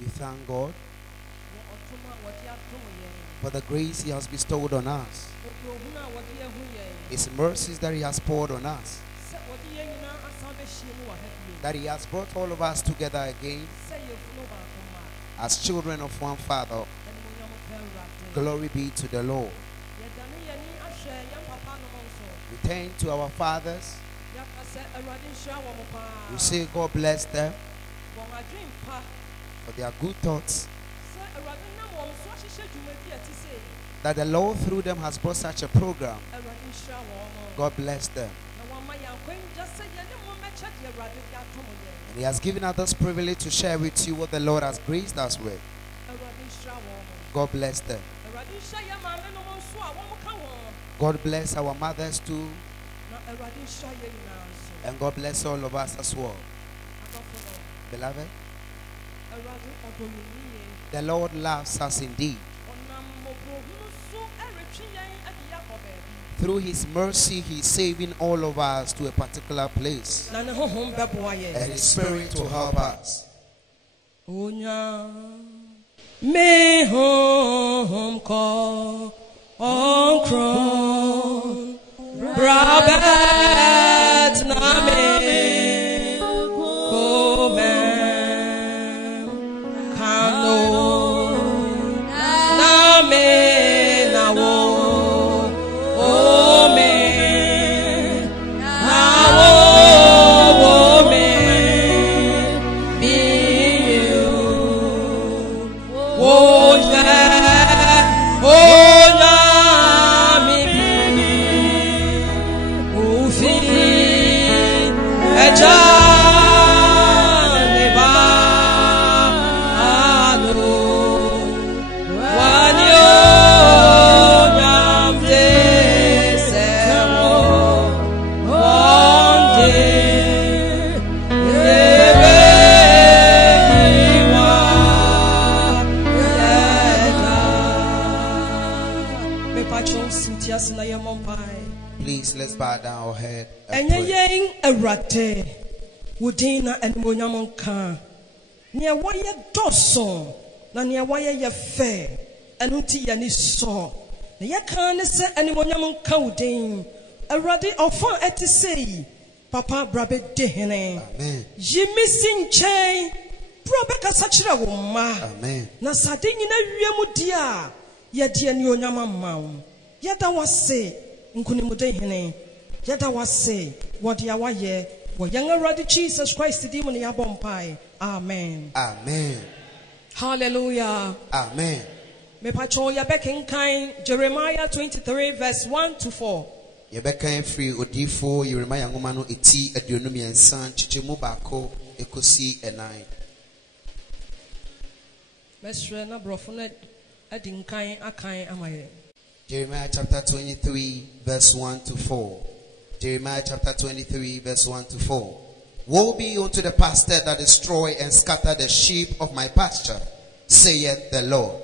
We thank God for the grace He has bestowed on us, His mercies that He has poured on us, that He has brought all of us together again as children of one Father. Glory be to the Lord. We turn to our fathers. We say God bless them for their good thoughts, that the Lord through them has brought such a program. God bless them. And He has given us this privilege to share with you what the Lord has graced us with. God bless them. God bless our mothers too. And God bless all of us as well. Beloved, the Lord loves us indeed. Through His mercy, He is saving all of us to a particular place. And His Spirit will help us. Me home call on crown Robert Name Coman Kano Name Nawo Ome Nawo Ome Be you Please, let's bow down our head and pray. Papa brabe dehene. Amen. Jimmy Sinche, Probeka Sachira Woma. Amen. Nasade nyina wiemu dia, yede ani onyama mawo. Yada wase nkunimude hene. Yada wase wode awaye wo yanga radi Jesus Christ di mu ne yabompai. Amen. Amen. Hallelujah. Amen. Me pacho ya bekenkan Jeremiah 23 verse 1 to 4. Yebeka free odifo Jeremiah ngoma no eti aduonum yensan chichemu bako ekosi enai. Mesre na brofo na adinkan akan amaye. Jeremiah chapter 23 verse 1 to 4. Jeremiah chapter 23 verse 1 to 4. Woe be unto the pastor that destroy and scatter the sheep of my pasture, saith the Lord.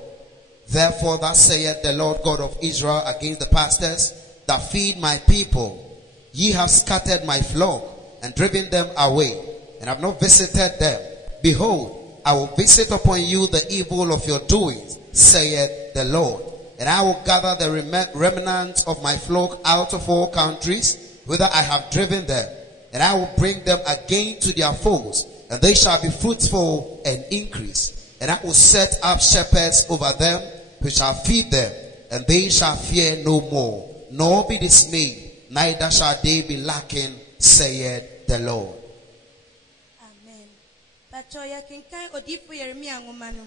Therefore thus saith the Lord God of Israel against the pastors that feed my people. Ye have scattered my flock and driven them away, and have not visited them. Behold, I will visit upon you the evil of your doings, saith the Lord. And I will gather the remnant of my flock out of all countries, whither I have driven them, and I will bring them again to their folds, and they shall be fruitful and increase. And I will set up shepherds over them, who shall feed them, and they shall fear no more, nor be dismayed, neither shall they be lacking, saith the Lord. Amen. Pachoya kinkai odifu Yeremia ngomano.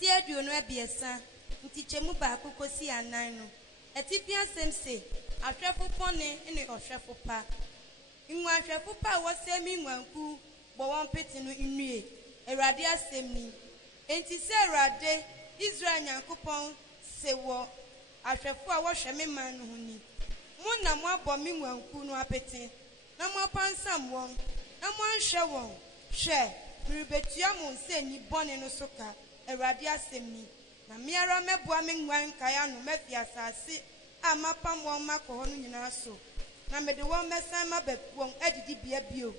Tia duono ebiesa. Ntichemu ba kokosi anan no. Etipia semse. Ahwefo pone ne ohwefo pa. Nwa ahwefo pa wo semi nwanku bo won peti no nnue. Erade asemni. Enti se erade Israel nyankopon se wo ahwefo a wo hweme man no huni. Mo na mo abọ mi nwanku no apete. Na mo pansam won. Na mo anhwe won. Hwe, miribetua mo nse ni bone no soka. Erade asemni. Na miara meboa me nwan kaya no mafia asase amapam won makoho no nyina so. Na mede won mesan mabewon adidi bia bio.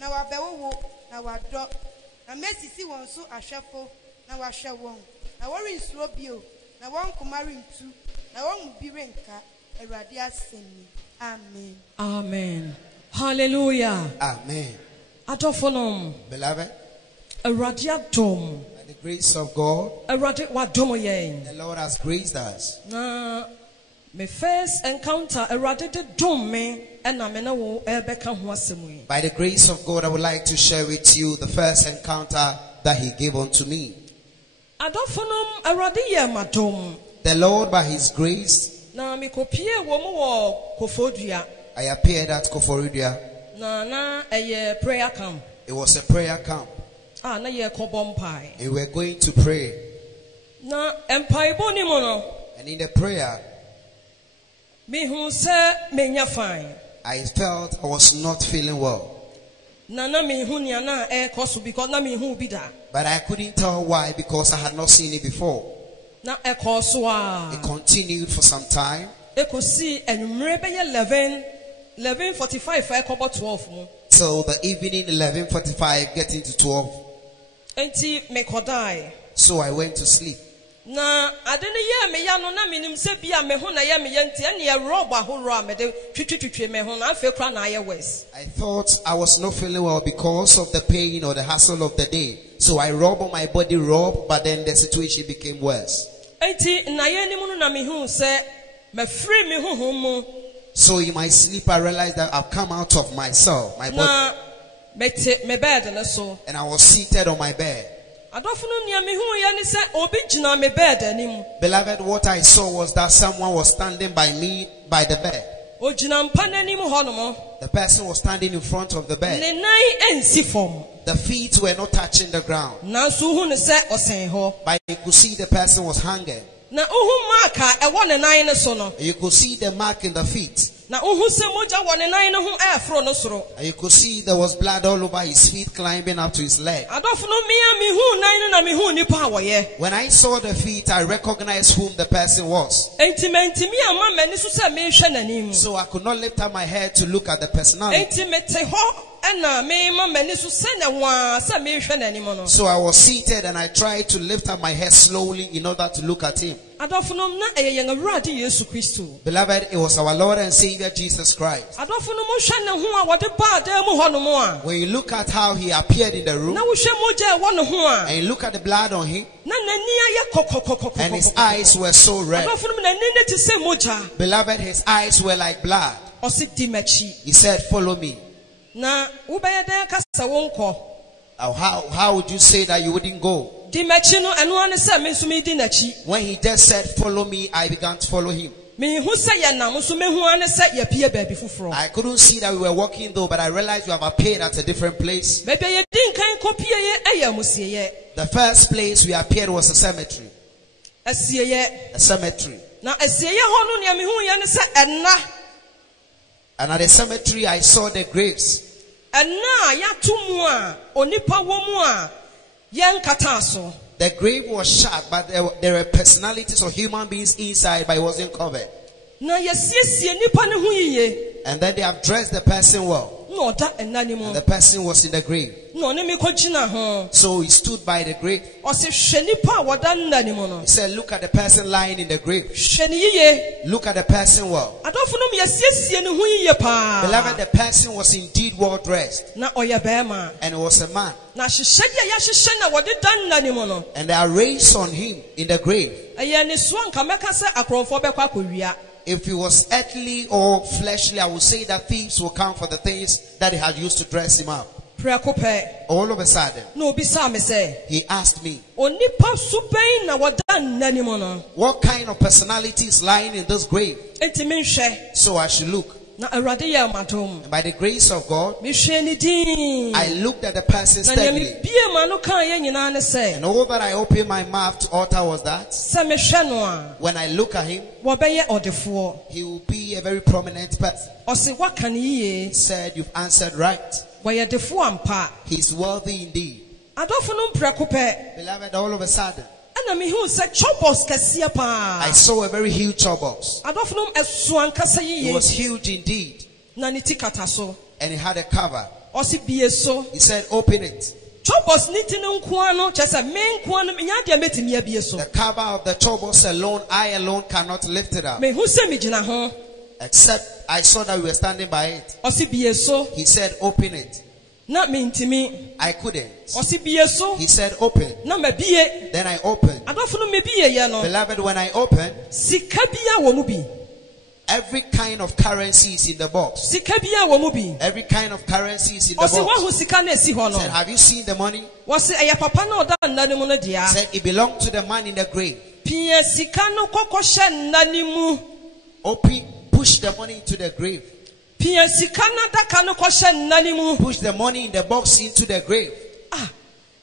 Na wabewo na wado. Na mesisi won so ahwefo. na wahwɛ wɔn na wɔrensuro bio na wɔn koma rentu na wɔn mu bi renka Awurade asɛm ni. Amen. Amen. Hallelujah. Amen. Adofonom. Beloved, Awurade adom. by the grace of God, Awurade wadom yɛn. the Lord has graced us. Na my first encounter Awurade de dom me ɛna me na wo ɛbɛka ho asɛm yi. By the grace of God, I would like to share with you the first encounter that He gave unto me. Adofonom Awurade yɛ madom. The Lord, by His grace, Na me kopie wɔ mu wɔ Kofodua. I appeared at Koforidua. Na ɛyɛ prayer camp. It was a prayer camp, Na yɛ kɔbɔ mpae. and we were going to pray. Na mpaebɔ ni mu no, And in the prayer, mehu sɛ menya fine. I felt I was not feeling well, Na mehu nea na ɛkɔ so because na mehu bi da. but I couldn't tell why because I had not seen it before. Na ɛkɔ so It continued for some time. Ekosi enwumere bɛyɛ 11:45 ɛkɔbɔ 12 mu. Till the evening, 11:45, getting to 12. Enti mekɔdae. So I went to sleep. Na ade ne yɛ me ya no na menim sɛ bia me ho na yɛ me yɛ nti ɛne yɛ rob ahorow a mede twitwitwitwe me ho na afei kora na ayɛ worse. I thought I was not feeling well because of the pain or the hassle of the day. So I rubbed on my body, but then the situation became worse. Enti na yɛ nim no na mehu sɛ mefiri me honhom mu. So in my sleep, I realized that I've come out of myself, my body, Na mete me bed ne so. and I was seated on my bed. Adɔfonom nea mehu yɛ ne sɛ obi gyina me bed anim. Beloved, what I saw was that someone was standing by me by the bed. Ogyina mpa n'anim hɔ nom. The person was standing in front of the bed. Ne nan ensi fam. The feet were not touching the ground, Nanso hu ne sɛ ɔsɛn hɔ. but you could see the person was hanging. Na uhu mark a ɛwɔ ne nan ne so no. You could see the mark in the feet. Na uhu sɛ mogya wɔ ne nan ne ho ɛforo no soro. And you could see there was blood all over his feet climbing up to his leg. Adɔfonom mia mehu nan ne na mehu nipa a wɔyɛ. When I saw the feet, I recognized whom the person was. Enti mentimi ama m'ani so sɛ mehwɛ n'anim. So I could not lift up my head to look at the personality. Enti mete hɔ ɛna mema m'ani so sɛ na waa sɛ mehwɛ n'anim no. So I was seated and I tried to lift up my head slowly in order to look at him. Adɔfonom na ɛyɛ yɛn Awurade Yesu Kristo. Beloved, it was our Lord and Savior Jesus Christ. Adɔfonom hwɛ ne ho a wɔde baa dan mu hɔ nom a. When you look at how he appeared in the room, Na wohwɛ mogya a ɛwɔ ne ho a. and you look at the blood on him, Na n'ani ayɛ kɔkɔkɔkɔkɔ. and his eyes were so red. Adɔfonom n'ani ne te sɛ mogya. Beloved, his eyes were like blood. Ɔse di m'akyi. He said, follow me. Na wobɛyɛ dɛn ka sɛ wonkɔ. How would you say that you wouldn't go? Di m'akyi no ɛno ara ne sɛ me nso medi n'akyi. When he just said, follow me, I began to follow him. Mehu sɛ yɛnam nso mehu ara ne sɛ yɛpie baabi foforɔ. I couldn't see that we were walking though, but I realized we have appeared at a different place. Baabi a yɛdi nkan kɔpieyɛ ɛyɛ amusieyɛ. The first place we appeared was a cemetery. Asieyɛ. A cemetery. Na asieyɛ hɔ no nea mehu yɛ ne sɛ ɛna. And at the cemetery, I saw the graves. Ɛna a yɛato mu a onipa wɔ mu a yɛnkataa so. The grave was shut, but there were personalities or human beings inside, but it wasn't covered. Na yɛsiesie nipa ne ho yiye. And then they have dressed the person well. Na ɔda ɛna ne mu. And the person was in the grave. Na ɔne me kɔgyina ho. So he stood by the grave. Ɔse hwɛ nipa a wɔda nna ne mu no. He said, look at the person lying in the grave. Hwɛ ne yiye. Look at the person well. Adɔfonom yɛsiesie ne ho yiye paa. Beloved, the person was indeed well dressed. Na ɔyɛ bɛrima. And it was a man. Na hyehyɛ yi a yɛahyehyɛ na wɔde da nna ne mu no. And they are raised on him in the grave. Ɛyɛ ne so anka mɛka sɛ akorɔmfoɔ bɛkɔ akɔwia. If it was earthly or fleshly, I would say that thieves will come for the things that they had used to dress him up. Prɛko pɛ. All of a sudden, Na obi saa me sɛ. he asked me, Onipa so bɛn na wɔda nna ne mu no. what kind of personality is lying in this grave? Enti menhwɛ. So I should look. Na Awurade yɛ amadom. And by the grace of God, Mehwɛ ne din. I looked at the person Na nea steadily. mebie ma no kaa yɛ nyinaa ne sɛ. And all that I opened my mouth to utter was that Sɛ mehwɛ no a. when I look at him, Wɔbɛyɛ ɔdefoɔ. he will be a very prominent person. Ɔse waka ne yie. He said, you've answered right. Wɔyɛ defoɔ ampa. He's worthy indeed. Adɔfo no mprɛko pɛ. Beloved, all of a sudden, Ɛna mehu sɛ chopos kɛseɛ paa. I saw a very huge box. Adɔfo no ɛso ankasa It was yie. huge indeed. Na ne ti kata so. And it had a cover. Ɔse bie so. He said, open it. chobos knitting nkwano chesa me nkwano nya de metimi abie so. The cover of the chobos alone, I alone cannot lift it up. Me hu se me gina ho. Except I saw that we were standing by it. Osi bie so. He said, open it. Na me ntimi. I couldn't. Osi bie so. He said, open. Na me bie. Then I opened. Adofo no me bie ye no. Beloved, when I opened, sika bia wo mu bi. every kind of currency is in the box. Sika bia wo mu bi. Every kind of currency is in the box. Osi wa hu sika na esi ho no. Said, have you seen the money? Wasi eya papa na oda nna mu no dia. Said, it belonged to the man in the grave. Pie sika no kokoshe nna mu. Open, push the money into the grave. Pie sika na daka no koshe nna mu. Push the money in the box into the grave. Ah.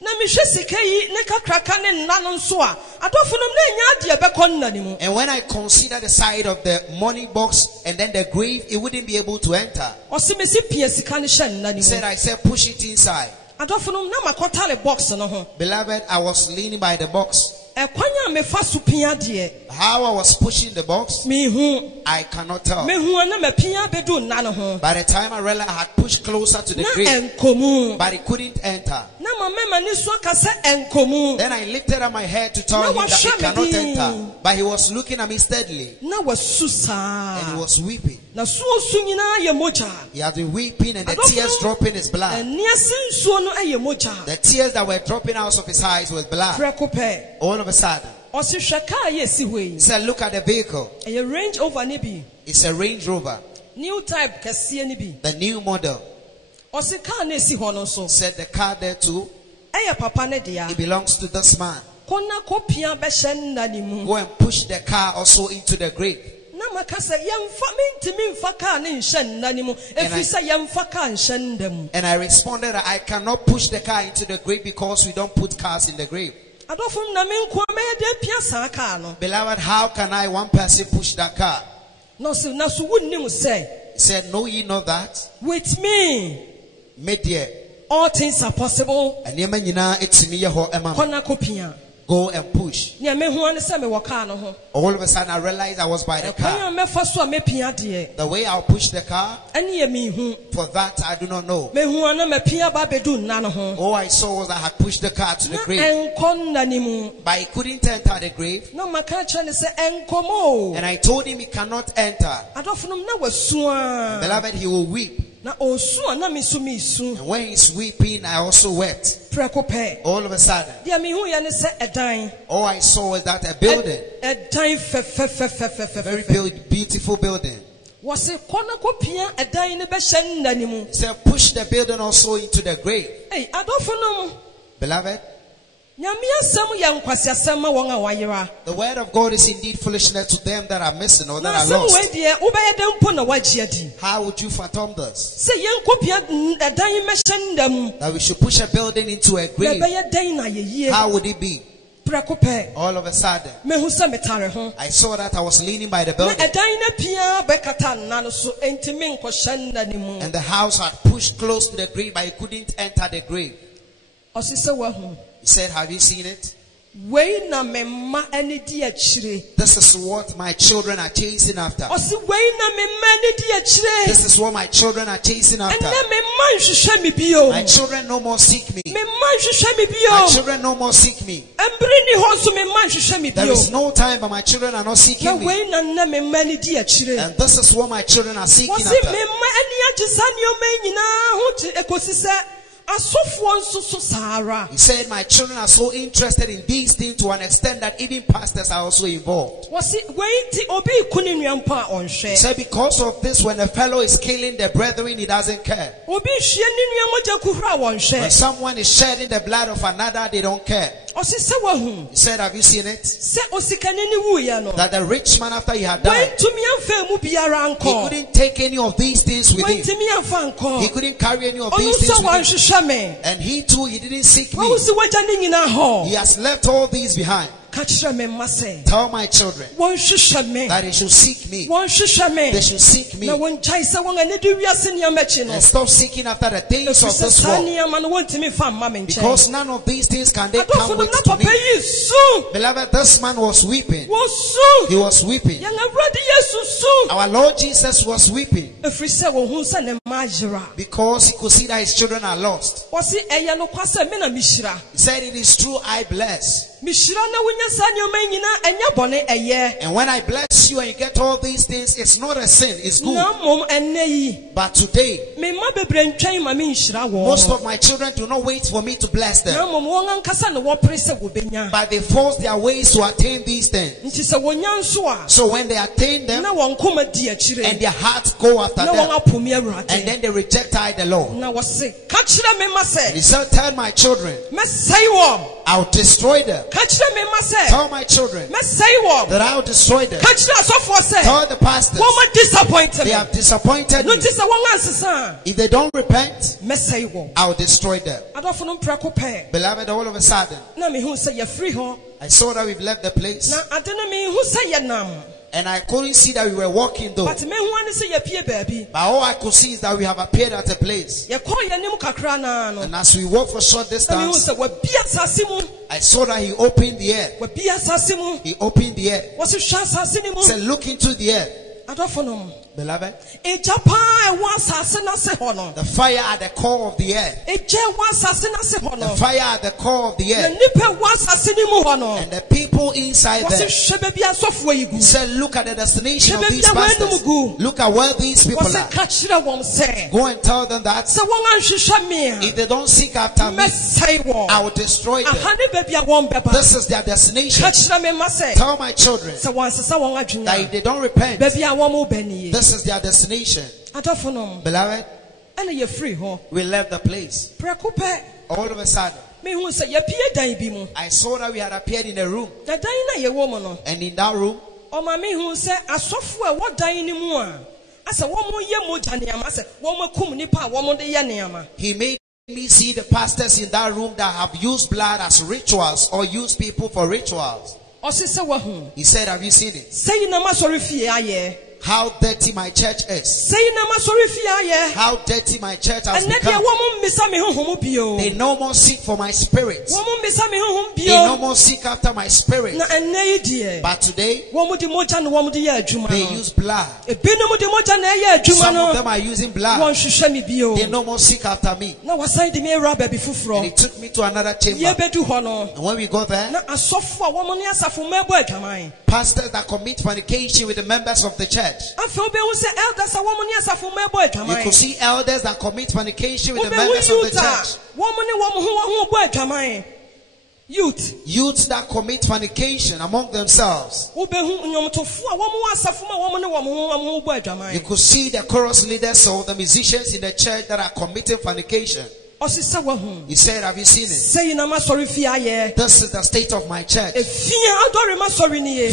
Na mi hwe sika yi ne kakraka ne nna no nso a adofo no na enya ade ebekọ nna mu. And when I consider the side of the money box and then the grave, it wouldn't be able to enter. Osi me si pie sika ne hye nna He mu. said, I said, push it inside. Adofo no na makota le box no ho. Beloved, I was leaning by the box. Ekwanya me fa so pia de. How I was pushing the box, Me hu. I cannot tell. Me hu na me pia bedu nna no ho. By the time I realized I had pushed closer to the Na grave, enkomu. but it couldn't enter. Na mama ni so aka se enkomu. Then I lifted up my head to tell him that it cannot enter. But he was looking at me steadily. Na wasusa. And he was weeping. Na so nyina ye moja. He had been weeping and the tears dropping his blood. Eniase nsuo no aye moja. The tears that were dropping out of his eyes was blood. Prekope. All of a sudden, Osi hweka ye si hwe. he said, look at the vehicle. A Range Rover ni bi. It's a Range Rover, New type kese ni bi. the new model. Osi car na si ho no so. Said the car there too, Eye papa ne dia. it belongs to this man. Kona kopia be hye nna ni mu. Go and push the car also into the grave. Na maka se yemfa mentimi mfa car ne nhye nna ni mu. Efi se yemfa car nhye ndam. And I responded that I cannot push the car into the grave because we don't put cars in the grave. Adofum na me nko me de pia sa car no. Beloved, how can I, one person, push that car? No so na so wunnim say. He said, know ye not that? With me Media. all things are possible. And yema nyina etimi ye ho ema me. Kona kopia. Go and push. Ne me hu an se me wo car no ho. All of a sudden I realized I was by the car. Kwan me fa so me pia de. The way I'll push the car, Ani ye me hu. for that I do not know. Me hu an me pia ba bedu nna no ho. All I saw was I had pushed the car to the grave. Enko nna ni mu. But he couldn't enter the grave. Na maka che ne se enkomo. And I told him he cannot enter. Adofum na wasua. Beloved, he will weep. Na osu na me so me su. And when he's weeping, I also wept. Prekope. All of a sudden, Dia me hu ya ne se edan. all I saw was that a building, Edan fe. very beautiful building. Was it kona kopia edan ne be hye nna ni mu. He said, push the building also into the grave. Hey, adofum Beloved, nyame asem ya nkwasi asem ma won a wayera. the word of God is indeed foolishness to them that are missing or that Na are asem we lost. de ubeye dem po na wagye adi. How would you fathom this? Se yen kopia edan me hye ndam. That we should push a building into a Na grave. be ye dan na ye yie. How would it be? Prekope. All of a sudden, Me hu se metare ho. I saw that I was leaning by the Na building. edan na pia be kata nna no so entimi nkɔ hye nna ni mu. And the house had pushed close to the grave, but he couldn't enter the grave. Osise wa hu. He said, have you seen it? Wei na me ma ani di akire. This is what my children are chasing after. Osi wei na me ma ani di akire. This is what my children are chasing after. Enne me ma nhwehwɛ me bio. My children no more seek me. Me ma nhwehwɛ me bio. My children no more seek me. Embiri ni ho so me ma nhwehwɛ me There bio. is no time, but my children are not Na seeking me. wei na nna me ma ani di akire. And this is what my children are seeking Osi after. me ma ani agye sa nneɛma nyinaa ho te ekosi sɛ asɔfoɔ nso so saara. He said, my children are so interested in these things to an extent that even pastors are also involved. Wɔsi wei ti obi ku ne nua mpo a He ɔnhwɛ. said, because of this, when a fellow is killing the brethren, he doesn't care. Obi hwie ne nua mogya kuhura a When wɔnhwɛ. someone is shedding the blood of another, they don't care. Ɔsi sɛ wahu. He said, have you seen it? Sɛ osikani ni wuiɛ no. That the rich man, after he had died, Wentumi amfa mu biara he nkɔ. couldn't take any of these things with him. Wentumi amfa He nkɔ. couldn't carry any of Ɔno these things nso with him. wanhwehwɛ me. And he too, he didn't seek Wahu me. si wagya ne nyinaa He hɔ. has left all these behind. Tell my children that they should seek me. They should seek me. And stop seeking after the things of this world. Because none of these things can they come with to me. Beloved, this man was weeping. He was weeping. Our Lord Jesus was weeping. Because he could see that his children are lost. He said, it is true, I bless. And when I bless you and you get all these things, it's not a sin, it's good. But today, most of my children do not wait for me to bless them, but they force their ways to attain these things. So when they attain them, and their hearts go after them, and then they reject I the Lord. And he said, tell my children, I'll destroy them. Tell my children that I'll destroy them. Tell the pastors they have disappointed me. If they don't repent, I'll destroy them. Beloved, all of a sudden, I saw that we've left the place. And I couldn't see that we were walking though. But all I could see is that we have appeared at a place. And as we walk for short distance, I saw that he opened the air. He opened the air. He said, look into the air. Beloved, the fire at the core of the earth. The fire at the core of the earth. And the people inside there. He said, look at the destination of these pastors. Look at where these people are. Go and tell them that if they don't seek after me, I will destroy them. This is their destination. Tell my children that if they don't repent, this is their destination. Beloved, we left the place. All of a sudden, I saw that we had appeared in a room. And in that room, he made me see the pastors in that room that have used blood as rituals or used people for rituals. He said, have you seen it? How dirty my church is. How dirty my church has become. They no more seek for my spirit. They no more seek after my spirit. But today, they use blood. Some of them are using blood. They no more seek after me. And he took me to another chamber. And when we go there, pastors that commit fornication with the members of the church. You could see elders that commit fornication with the members of the church. Youths that commit fornication among themselves. You could see the chorus leaders or the musicians in the church that are committing fornication. He said, have you seen it? This is the state of my church.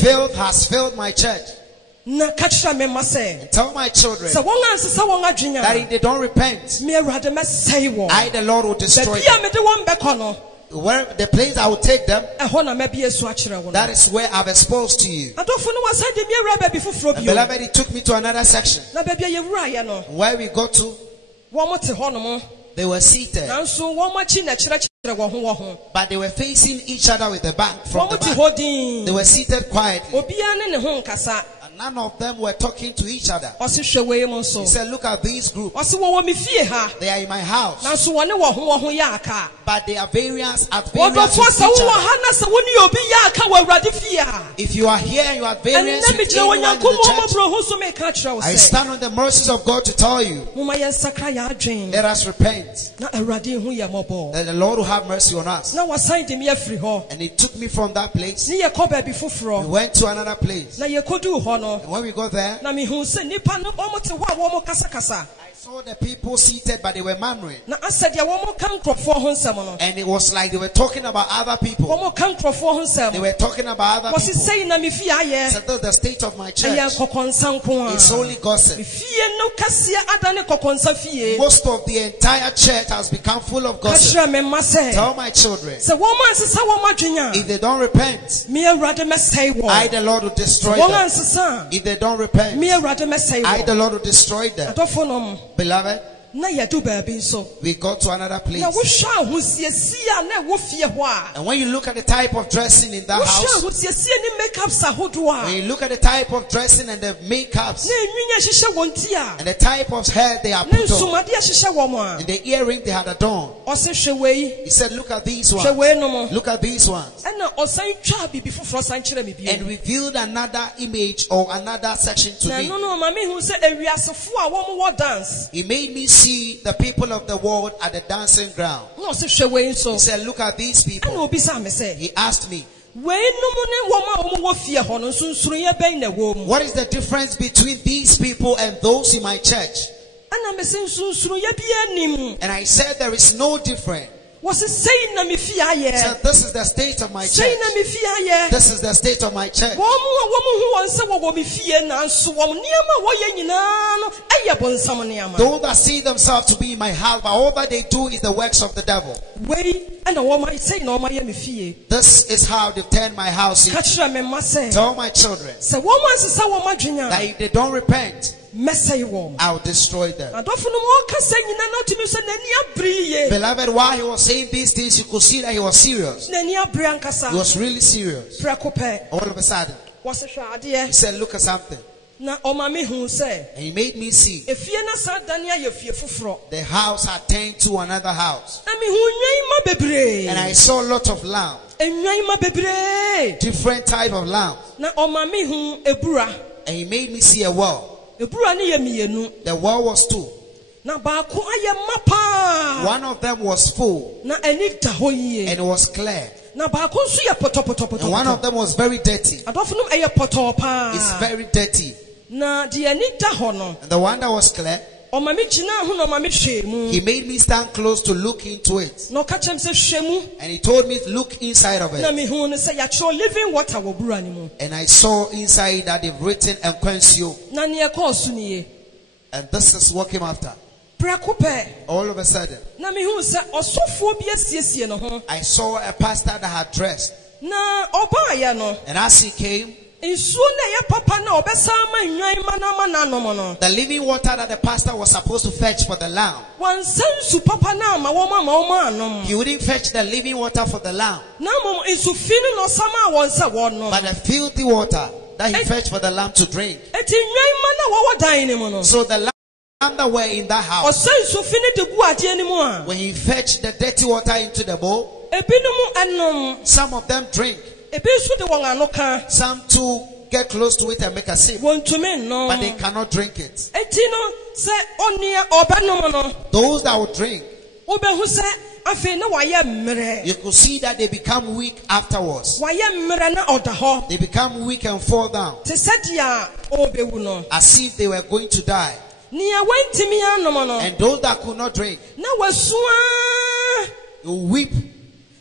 Filth has filled my church. And tell my children that if they don't repent, I the Lord will destroy them. Where the place I will take them, that is where I've exposed to you. And beloved, he took me to another section. Where we got to, they were seated, but they were facing each other with the back from the back. They were seated quietly. None of them were talking to each other. He said, look at these groups. They are in my house. But they are various at variance with each other. If you are here and you are various with anyone in the church, I stand on the mercies of God to tell you, let us repent. That the Lord will have mercy on us. And he took me from that place. We went to another place. And when we got there, I saw the people seated, but they were murmuring. Na asɛ deɛ wɔn ka nkurɔfoɔ ho nsɛm no. And it was like they were talking about other people. Wɔn ka nkurɔfoɔ ho nsɛm. They were talking about other Wɔsi people. sɛyi na mi fi ayɛ. Said that's the state of my church. Ɛyɛ kɔkɔnsa nko a. It's only gossip. Fie no kɛseɛ adane kɔkɔnsa fie. Most of the entire church has become full of gossip. Kakyira mi ma sɛ. Tell my children, Sɛ wɔn ansesa wɔn adwenya. if they don't repent, Mi Awurade mɛsɛe wɔn. I the Lord will destroy Wɔn them. ansesa. If they don't repent, Mi Awurade mɛsɛe I the wɔn. Lord will destroy them. Adɔfo nom. Beloved, Na yɛdu baabi nso. we got to another place. Na wohwɛ ahosiesie a na ɛwɔ fie hɔ a. And when you look at the type of dressing in that Wohwɛ house, ahosiesie ne makeups ahodoɔ when a. you look at the type of dressing and the makeups Na enwinya hyehyɛ wɔn ti a. and the type of hair they are Na put on nsomadeɛ hyehyɛ wɔn a. and the earring they had adorned, Ɔse hwɛ wei. he said, look at these Hwɛ ones. wei nom. Look at these ones. Ɛna ɔsan twa biribi foforɔ san kyerɛ me bio. And revealed another image or another section to Na me. no no ma me hu sɛ ewiasefo a wɔn wɔ dance. He made me see the people of the world at the dancing ground. Na ɔse hwɛ wei nso. He said, look at these Ɛna people. obisa me sɛ. He asked me, Wei nom ne wɔn a wɔn wɔ fie hɔ no nsonsoronyɛ bɛn na ɛwɔ mu. what is the difference between these people and those in my church? Ɛna me sɛ nsonsoronyɛ bi anim. And I said, there is no difference. Wɔse sɛyi na me fie He ayɛ. said, this is the state of my Sɛyi church. na me fie ayɛ. This is the state of my church. Wɔn a wɔn hu wɔn sɛ wɔwɔ me fie nanso wɔn nneɛma a wɔyɛ nyinaa no ɛyɛ bɔnsam nneɛma. Those that see themselves to be in my house, but all that they do is the works of the devil. Wei ɛna wɔn ayɛ sɛyi na wɔn ayɛ me fie. This is how they've turned my house Ka into. kyerɛ me mma sɛ. Tell my children Sɛ wɔn ansesa wɔn adwenya. that if they don't repent, Mɛsɛe wɔn. I'll destroy them. Adɔfo no ma ɔka sɛ nyina na ɔtumi sɛ n'ani abere yie. Beloved, while he was saying these things, you could see that he was serious. N'ani abere He ankasa. was really serious. Prɛko pɛ. All of a sudden, Wɔse hwɛ he adeɛ. said, look at something. Na ɔma me hu sɛ. And he made me see Efie na saa dan ayɛ fie foforɔ. the house had turned to another house. Na me hu nnwanma bebree. And I saw a lot of lamb, Nnwanma bebree. different type of lamb. Na ɔma me hu ebura. And he made me see a well. Ebura ne yɛ mmienu. The well was two. Na baako ayɛ ma paa. One of them was full Na ani da hɔ yie. and it was clear. Na baako nso yɛ pɔtɔpɔtɔpɔtɔ. And one of them was very dirty. Adɔfo no ɛyɛ pɔtɔɔ paa. It's very dirty. Na deɛ ani da hɔ no. And the one that was clear, Ɔma me gyina ho na ɔma me hwɛ mu. he made me stand close to look into it. Na ɔka kyerɛ me sɛ hwɛ mu. And he told me, look inside of Na it. me hu no sɛ yɛakyerɛw living water wɔ bura ne mu. And I saw inside that they've written Enquencio. Na neɛ kɔɔ so nie. And this is what came after. Prɛko pɛ. All of a sudden, Na me hu sɛ ɔsɔfoɔ bi asiesie ne ho. I saw a pastor that had dressed. Na ɔbaayɛ no. And as he came, Nsuo na ɛyɛ papa na ɔbɛsa ama nnwanma na ama n'anom no. the living water that the pastor was supposed to fetch for the lamb, Wansa nsu papa na ama wɔn anom. he wouldn't fetch the living water for the lamb, Na mmom nsu fi no na ɔsama a wɔn sɛ wɔnom. but the filthy water that he fetched for the lamb to drink. Eti nnwanma na wɔwɔ dan ne mu no. So the lamb that were in that house, Ɔsɛ nsu fi no de gu adeɛ ne mu a. when he fetched the dirty water into the bowl, Ebinom ɛnom. some of them drink, Ebi nso de wɔn ano ka. some too get close to it and make a sip, Wɔntumi nnom. but they cannot drink it. Eti no sɛ ɔnea ɔbɛnom no. Those that would drink, Wobɛhu sɛ afei na wayɛ mmerɛ. you could see that they become weak afterwards. Wayɛ mmerɛ na ɔda hɔ. They become weak and fall down Te sɛ deɛ a ɔrebɛwu no. as if they were going to die. Nea wɔntumi anom no. And those that could not drink, Na wasua. will weep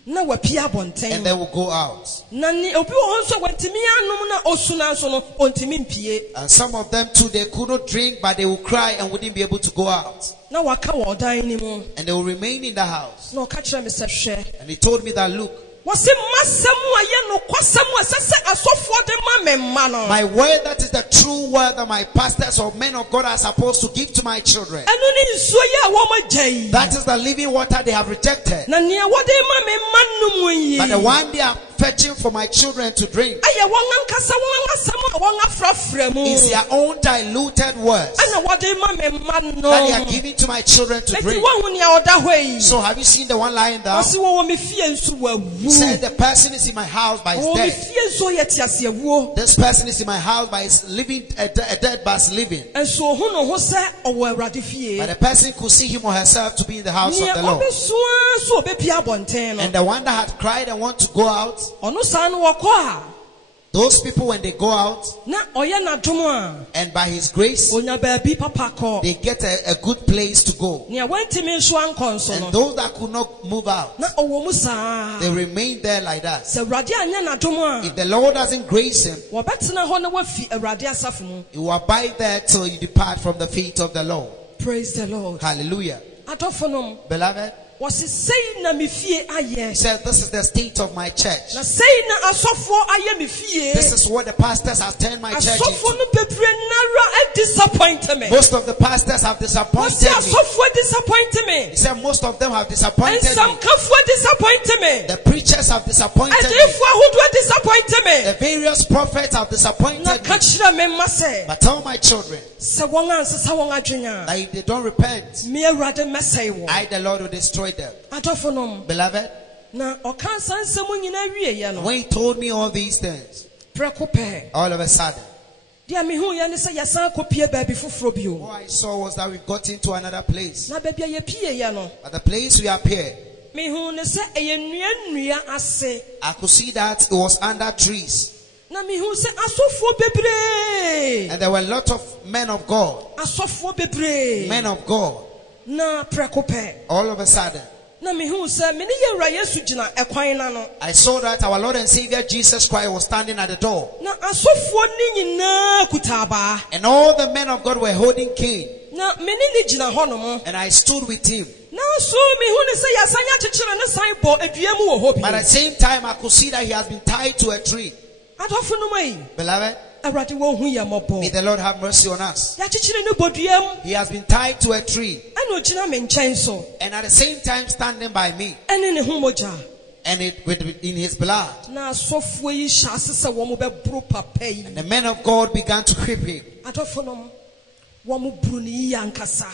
Na wapie and abɔnten. they will go out. Na ni obi wɔ hɔ nso a wɔntumi anom na osu na nso no ɔntumi mpie. And some of them too, they could not drink, but they will cry and wouldn't be able to go out. Na waka wɔ ɔdan ne mu. And they will remain in the house. Na ɔka kyerɛ me sɛ hwɛ. And he told me that, look, Wɔsi masɛm a yɛ nokwasɛm a ɛsɛ sɛ asɔfoɔ de ma me mma no. my word, that is the true word that my pastors or men of God are supposed to give to my children. Ɛno ne nsuo yi a wɔn agya yi. That is the living water they have rejected. Na nea wɔde ma me mma nom yi. But the one they are fetching for my children to drink Ɛyɛ wɔn ankasa wɔn asɛm a wɔn afrafra mu. is their own diluted words Ɛna wɔde ma me mma that they are nom. giving to my children to Eti drink. wɔn nea ɔda hɔ yi. So have you seen the one lying down? Wɔsi wɔwɔ me fie nso He said wawu. the person is in my house but is Wɔwɔ me dead. fie nso yɛ tiaseɛwuo. This person is in my house but is living a dead but is living. Nso ohun ne ho sɛ ɔwɔ Awurade fie. But the person could see him or herself to be in the house of Nea the Lord. ɔbɛsua so ɔbɛpie abɔnten no. And the one that had cried and want to go out, Ɔno saa no wɔkɔ a Those people, when they go out, and by His grace, they get a good place to go. And those that could not move out, they remain there like that. If the Lord doesn't grace him, he will abide there till you depart from the feet of the Lord. Praise the Lord. Hallelujah. Beloved, he said, this is the state of my church. This is what the pastors have turned my church into. Most of the pastors have disappointed me. He said, most of them have disappointed me. The preachers have disappointed me. The various prophets have disappointed me. But tell my children that if they don't repent, I, the Lord, will destroy them. Beloved, when he told me all these things, all of a sudden, all I saw was that we got into another place. But the place we appeared, I could see that it was under trees. And there were a lot of men of God. Men of God. All of a sudden, I saw that our Lord and Savior Jesus Christ was standing at the door. And all the men of God were holding cane. And I stood with him. But at the same time, I could see that he has been tied to a tree. Beloved, may the Lord have mercy on us. He has been tied to a tree. And at the same time standing by me. And in his blood. And the men of God began to whip him.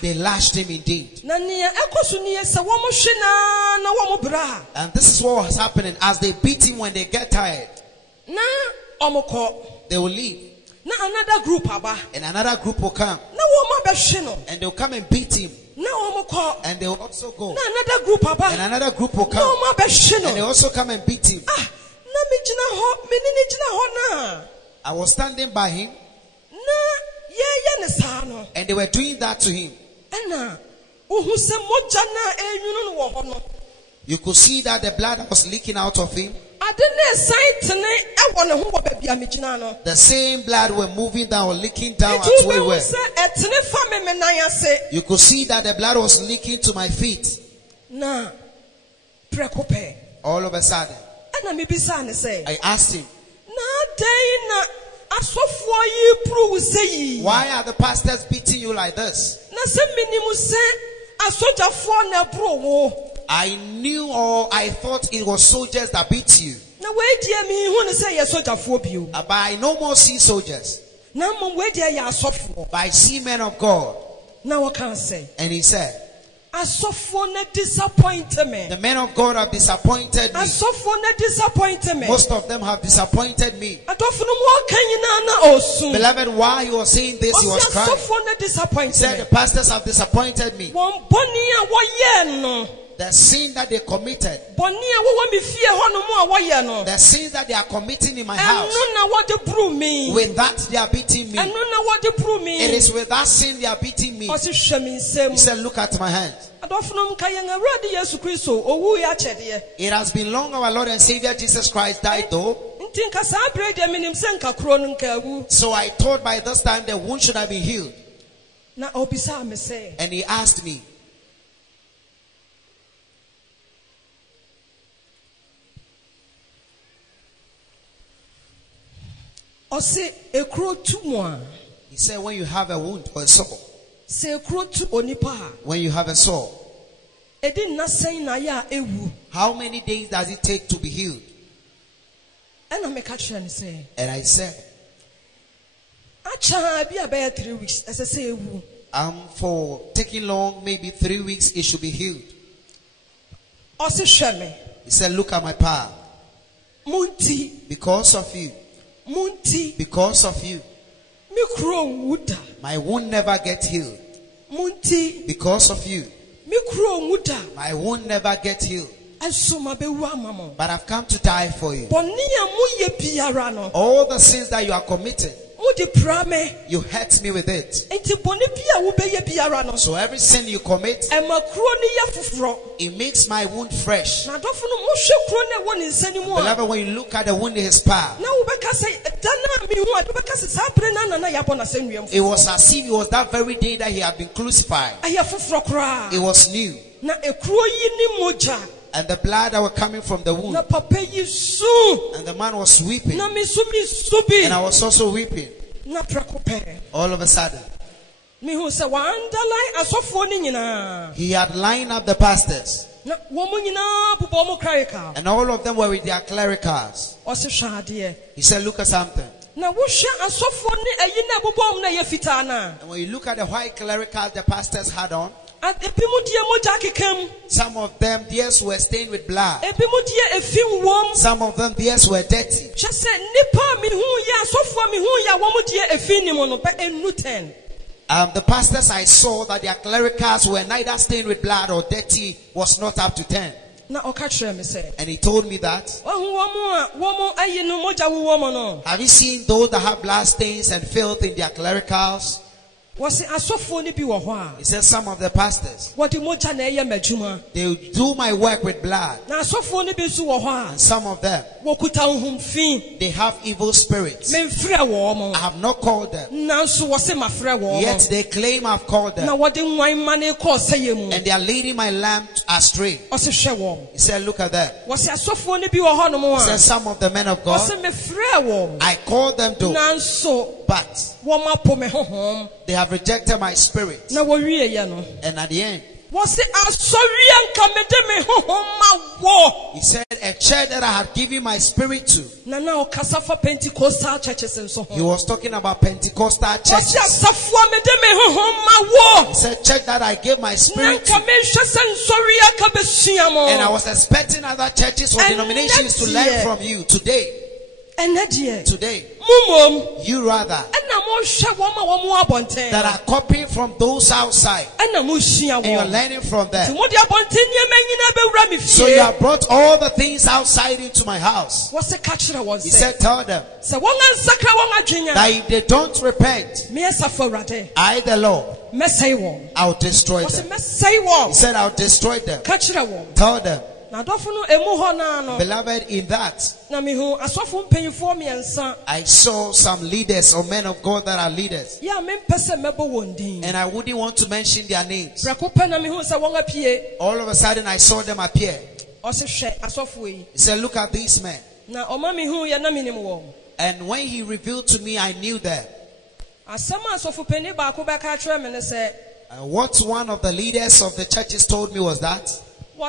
They lashed him indeed. And this is what was happening. As they beat him, when they get tired, they will leave. And another group will come. And they'll come and beat him. And they'll also go. And another group will come. And they also come and beat him. I was standing by him. And they were doing that to him. You could see that the blood was leaking out of him. The same blood were moving down or leaking down at where we were. You could see that the blood was leaking to my feet. All of a sudden, I asked him, why are the pastors beating you like this? I knew, or I thought it was soldiers that beat you. But I no more see soldiers. But I see men of God. And he said, the men of God have disappointed me. Most of them have disappointed me. Beloved, while he was saying this, he was crying. He said, the pastors have disappointed me. The sin that they committed, the sins that they are committing in my house, with that they are beating me. It is with that sin they are beating me. He said, look at my hands. It has been long our Lord and Savior Jesus Christ died though. So I thought by this time the wound should have been healed. And he asked me, he said, when you have a wound or a sore, when you have a sore, how many days does it take to be healed? And I said, for taking long, maybe 3 weeks, it should be healed. He said, look at my power. Because of you. Because of you, my wound never gets healed. Because of you, my wound never gets healed. but I've come to die for you. All the sins that you are committing, you hurt me with it. So every sin you commit, it makes my wound fresh. Beloved, when you look at the wound in his palm, it was as if it was that very day that he had been crucified. It was new. And the blood that was coming from the wound. And the man was weeping. And I was also weeping. All of a sudden, he had lined up the pastors. And all of them were with their clericals. He said, look at something. And when you look at the white clericals the pastors had on, some of them, theirs were stained with blood. Some of them, theirs were dirty. The pastors I saw that their clericals were neither stained with blood or dirty was not up to 10. And he told me that. Have you seen those that have blood stains and filth in their clericals? He said some of the pastors, they do my work with blood. And some of them, they have evil spirits. I have not called them, yet they claim I've called them. And they are leading my lamb astray. He said, look at them. He said, some of the men of God, I called them to, but they have rejected my spirit. And at the end, he said, a church that I had given my spirit to. He was talking about Pentecostal churches. He said, church that I gave my spirit to. And I was expecting other churches or denominations to learn from you today. Today, you rather that are copying from those outside, and you're learning from them. So you have brought all the things outside into my house. He said, tell them that if they don't repent, I, the Lord, I'll destroy them. He said, I'll destroy them. Tell them. Beloved, in that, I saw some leaders or men of God that are leaders. And I wouldn't want to mention their names. All of a sudden, I saw them appear. He said, look at these men. And when he revealed to me, I knew them. What one of the leaders of the churches told me was that he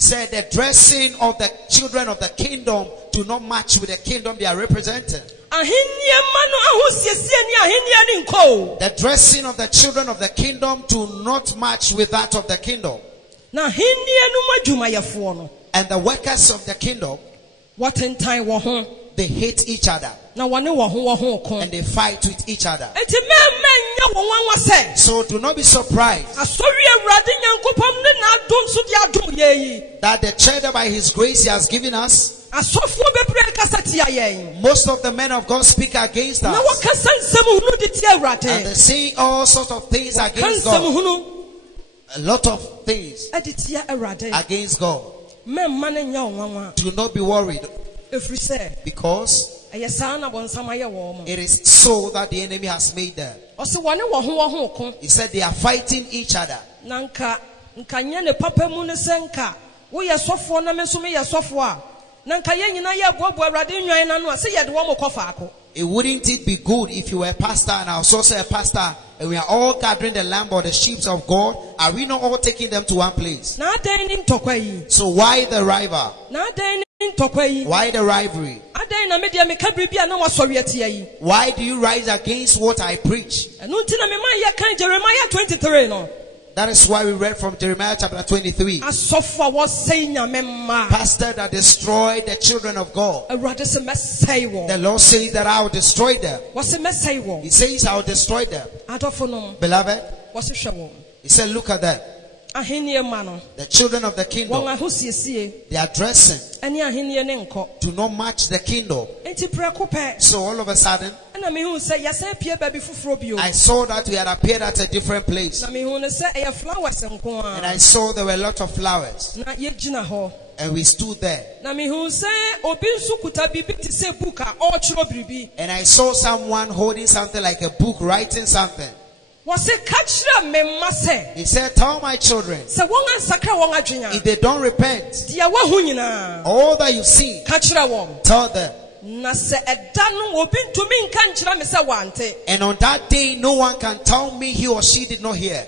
said the dressing of the children of the kingdom do not match with the kingdom they are representing. The dressing of the children of the kingdom do not match with that of the kingdom. And the workers of the kingdom, they hate each other. And they fight with each other. So do not be surprised that the church by his grace he has given us, most of the men of God speak against us. And they say all sorts of things against God. A lot of things against God. Do not be worried, because it is so that the enemy has made them. He said they are fighting each other. Wouldn't it be good if you were a pastor and I was also a pastor and we are all gathering the lamb or the sheep of God? Are we not all taking them to one place? So why the rival? Why the rivalry? Why do you rise against what I preach? That is why we read from Jeremiah chapter 23. Pastor that destroyed the children of God. The Lord says that I will destroy them. He says I will destroy them. Beloved, He said, look at them. The children of the kingdom, their dressing do not match the kingdom. So all of a sudden, I saw that we had appeared at a different place. And I saw there were a lot of flowers. And we stood there. And I saw someone holding something like a book, writing something. He said, tell my children, if they don't repent, all that you see, tell them. And on that day, no one can tell me he or she did not hear.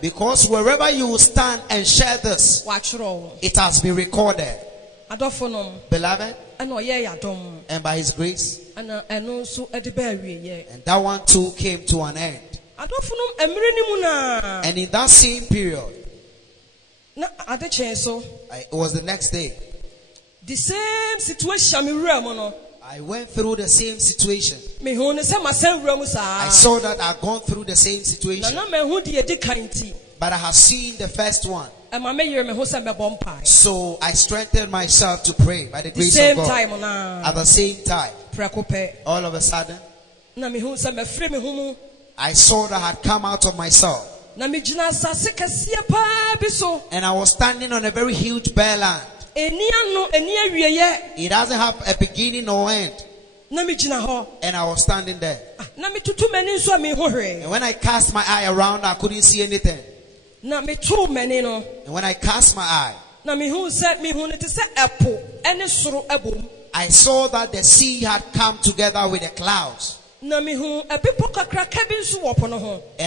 Because wherever you will stand and share this, it has been recorded. Beloved, and by his grace, and that one too came to an end. And in that same period, it was the next day, the same situation. I went through the same situation. I saw that I had gone through the same situation. But I have seen the first one. So I strengthened myself to pray by the grace of God. At the same time, all of a sudden, I saw that I had come out of myself. And I was standing on a very huge bare land. It doesn't have a beginning or end. And I was standing there. And when I cast my eye around, I couldn't see anything. And when I cast my eye, I saw that the sea had come together with the clouds. And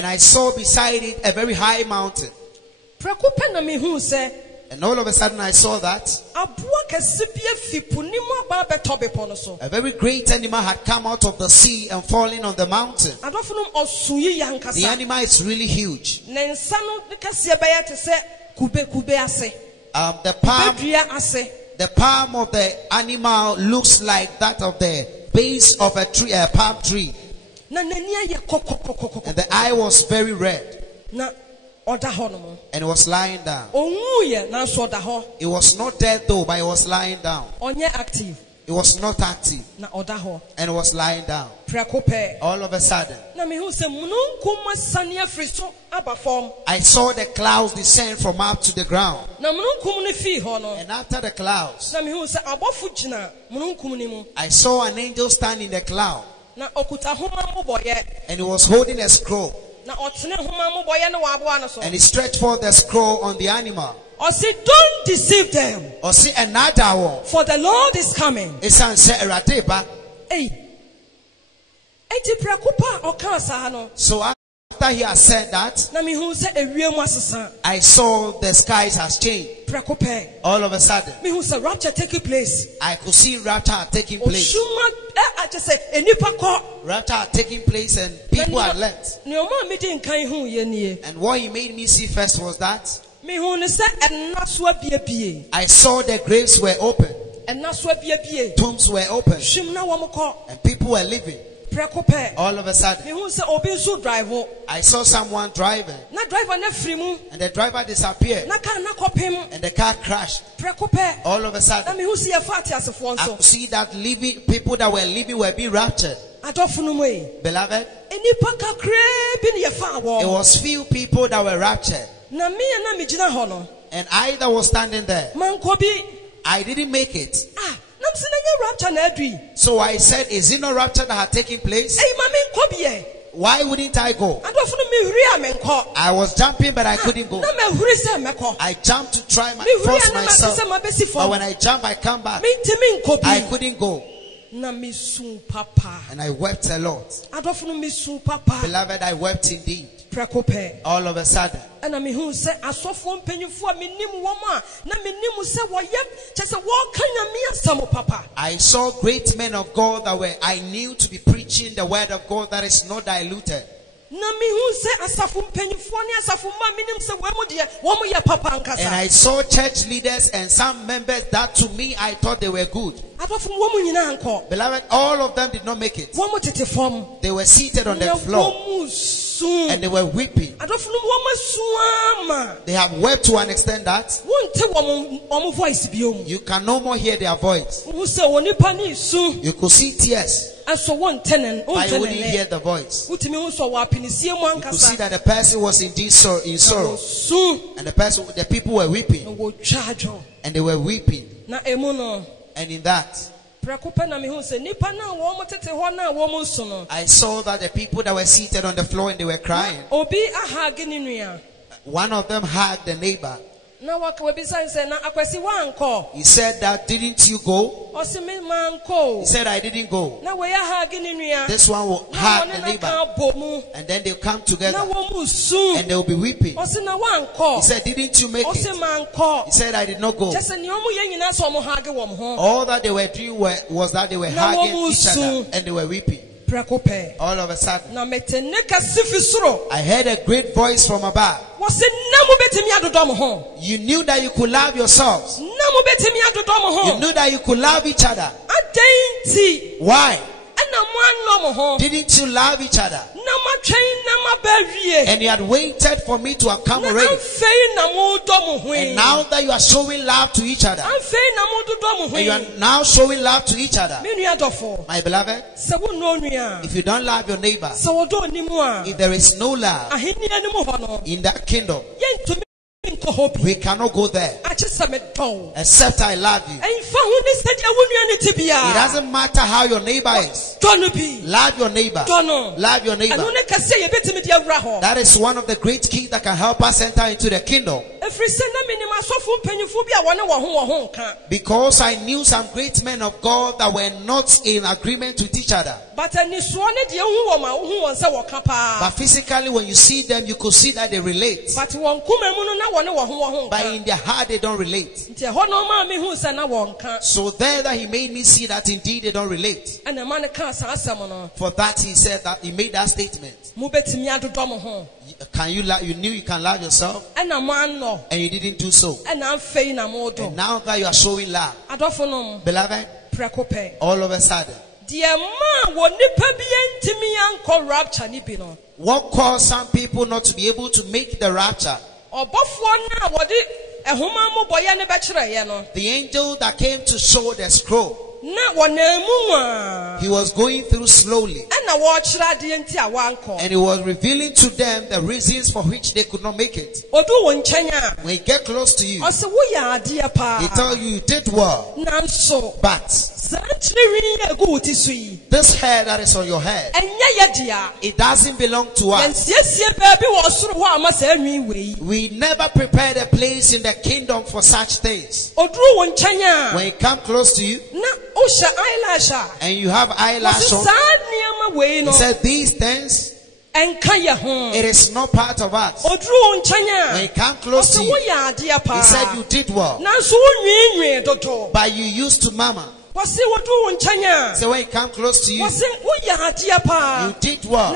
I saw beside it a very high mountain. And all of a sudden I saw that a very great animal had come out of the sea and fallen on the mountain. The animal is really huge. The palm of the animal looks like that of the base of a tree, a palm tree. And the eye was very red. And it was lying down. It was not dead though, but it was lying down. It was not active. And it was lying down. All of a sudden, I saw the clouds descend from up to the ground. And after the clouds, I saw an angel stand in the cloud. And he was holding a scroll. And he stretched forth the scroll on the animal. Don't deceive them. For the Lord is coming. So after he has said that, I saw the skies has changed. All of a sudden, rapture taking place. I could see rapture taking place. Rapture taking place and people had left. And what he made me see first was that I saw the graves were open. Tombs were open. And people were living. All of a sudden, I saw someone driving. And the driver disappeared. And the car crashed. All of a sudden, I could see that people that were living were being raptured. Beloved, it was few people that were raptured. And I that was standing there, I didn't make it. So I said, is it not rapture that had taken place? Why wouldn't I go? I was jumping, but I couldn't go. I jumped to try force myself. But when I jump, I come back. I couldn't go. And I wept a lot. Beloved, I wept indeed. All of a sudden, I saw great men of God that I knew to be preaching the word of God that is not diluted. And I saw church leaders and some members that to me I thought they were good. Beloved, all of them did not make it. They were seated on the floor. And they were weeping. They have wept to an extent that you can no more hear their voice. You could see tears, but you wouldn't hear the voice. You could see that the person was indeed in sorrow. And the people were weeping. And they were weeping. And in that, I saw that the people that were seated on the floor and they were crying. One of them hugged the neighbor. He said that, didn't you go? He said, I didn't go. This one will hug the neighbor. And then they'll come together. And they'll be weeping. He said, didn't you make it? He said, I did not go. All that they were doing was that they were hugging each other. And they were weeping. All of a sudden, I heard a great voice from above. You knew that you could love yourselves. You knew that you could love each other. Why? Didn't you love each other? And you had waited for me to have come already. And now that you are showing love to each other, and you are now showing love to each other, my beloved, if you don't love your neighbor, if there is no love in that kingdom, we cannot go there except I love you. It doesn't matter how your neighbor is. Love your neighbor. Love your neighbor. That is one of the great keys that can help us enter into the kingdom. Because I knew some great men of God that were not in agreement with each other. But physically, when you see them, you could see that they relate. But in their heart, they don't relate. So there that he made me see that indeed they don't relate. For that he said that he made that statement. You knew you can love yourself, and you didn't do so. And now that you are showing love, beloved, all of a sudden, what caused some people not to be able to make the rapture? The angel that came to show the scroll, he was going through slowly, and he was revealing to them the reasons for which they could not make it. When he get close to you, he tells you, you did well, but this hair that is on your head, it doesn't belong to us. We never prepared a place in the kingdom for such things. When he come close to you, and you have eyelash on, he said, these things, it is not part of us. When he come close to you, he said, you did well, but you used to murmur. So when he come close to you, you did well.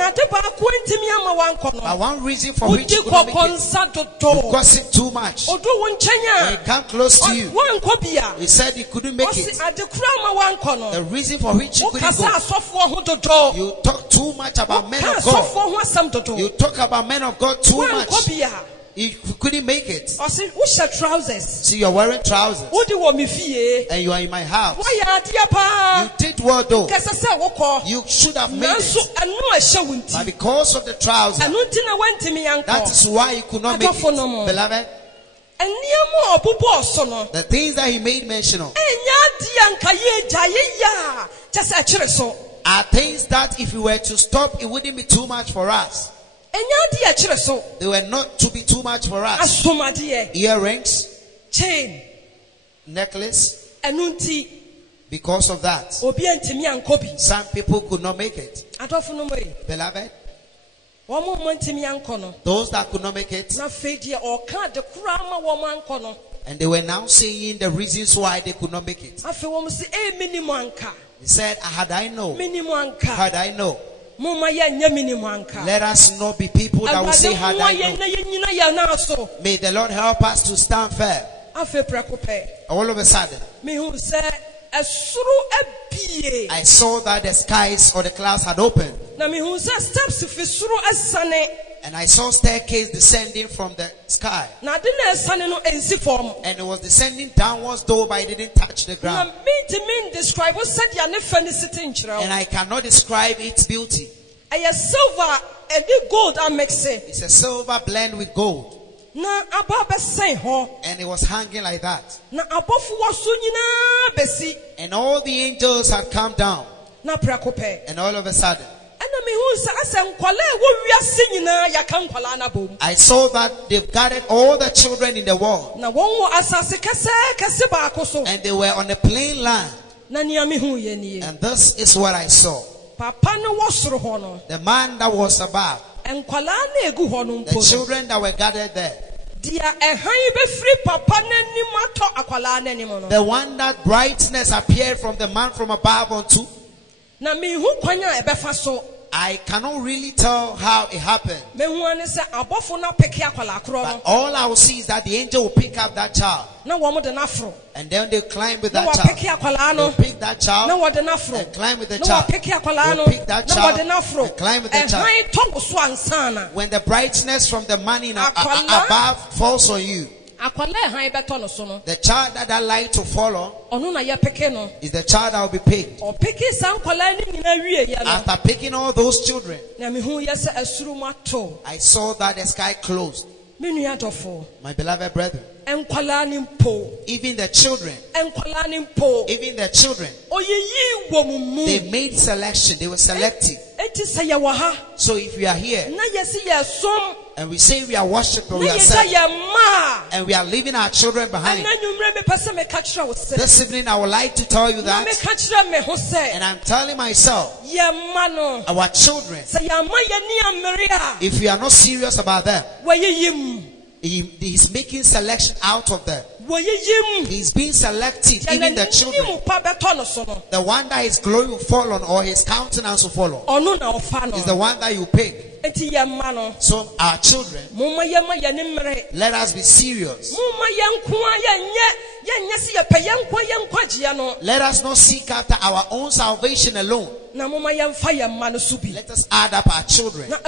But one reason for which you could not make it, you gossip too much. When he come close to you, he said he couldn't make it. The reason for which you couldn't go, you talk too much about men of God. You talk about men of God too much. You couldn't make it. See, you're wearing trousers. And you are in my house. You did well though. You should have made it. But because of the trousers, that is why you could not make it. Beloved, the things that he made mention of are things that if we were to stop, it wouldn't be too much for us. They were not to be too much for us. Earrings, chain, necklace. Because of that, some people could not make it. Beloved, those that could not make it, and they were now saying the reasons why they could not make it. They said, had I known, let us not be people that will say, had I known. May the Lord help us to stand firm. All of a sudden, I saw that the skies or the clouds had opened. And I saw staircase descending from the sky. And it was descending downwards though, but it didn't touch the ground. And I cannot describe its beauty. It's a silver blend with gold. And it was hanging like that. And all the angels had come down. And all of a sudden, I saw that they've gathered all the children in the world. And they were on a plain land. And this is what I saw. The man that was above, the children that were gathered there, the one that brightness appeared from the man from above unto, I cannot really tell how it happened. But all I will see is that the angel will pick up that child. And then they'll climb with that child. They'll pick that child and climb with the child. They'll pick that child and climb with the child. When the brightness from the man above falls on you, the child that light to follow is the child that will be picked. After picking all those children, I saw that the sky closed. My beloved brethren, even the children, they made selection. They were selective. So if we are here and we say we are worshiping, we are serving, and we are leaving our children behind, this evening I would like to tell you that, and I'm telling myself, our children, if we are not serious about them, he's making selection out of them. He's being selective, even the children. The one that his glory will fall on, or his countenance will follow, is the one that you pick. So our children, let us be serious. Let us not seek after our own salvation alone. Let us add up our children, that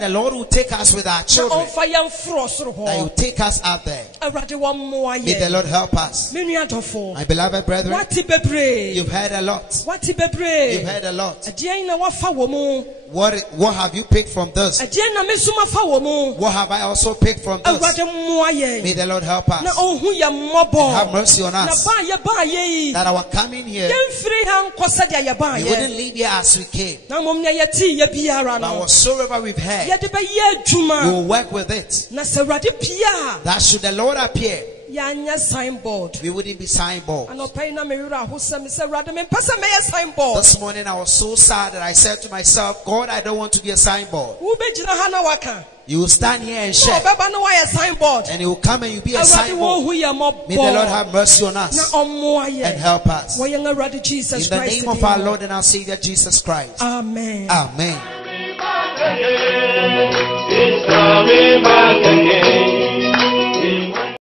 the Lord will take us with our children, that He will take us out there. May the Lord help us. My beloved brethren, you've heard a lot. You've heard a lot. What have you picked from this? What have I also picked from this? May the Lord help us and have mercy on us, that our coming here, we wouldn't leave here as we came, but whatsoever we've heard, we will work with it, that should the Lord appear, we wouldn't be signboard. This morning I was so sad that I said to myself, God, I don't want to be a signboard. You will stand here and share, and you will come and you be a signboard. May the Lord have mercy on us and help us. In the name of our Lord and our Savior Jesus Christ. Amen. Amen. It's coming back again.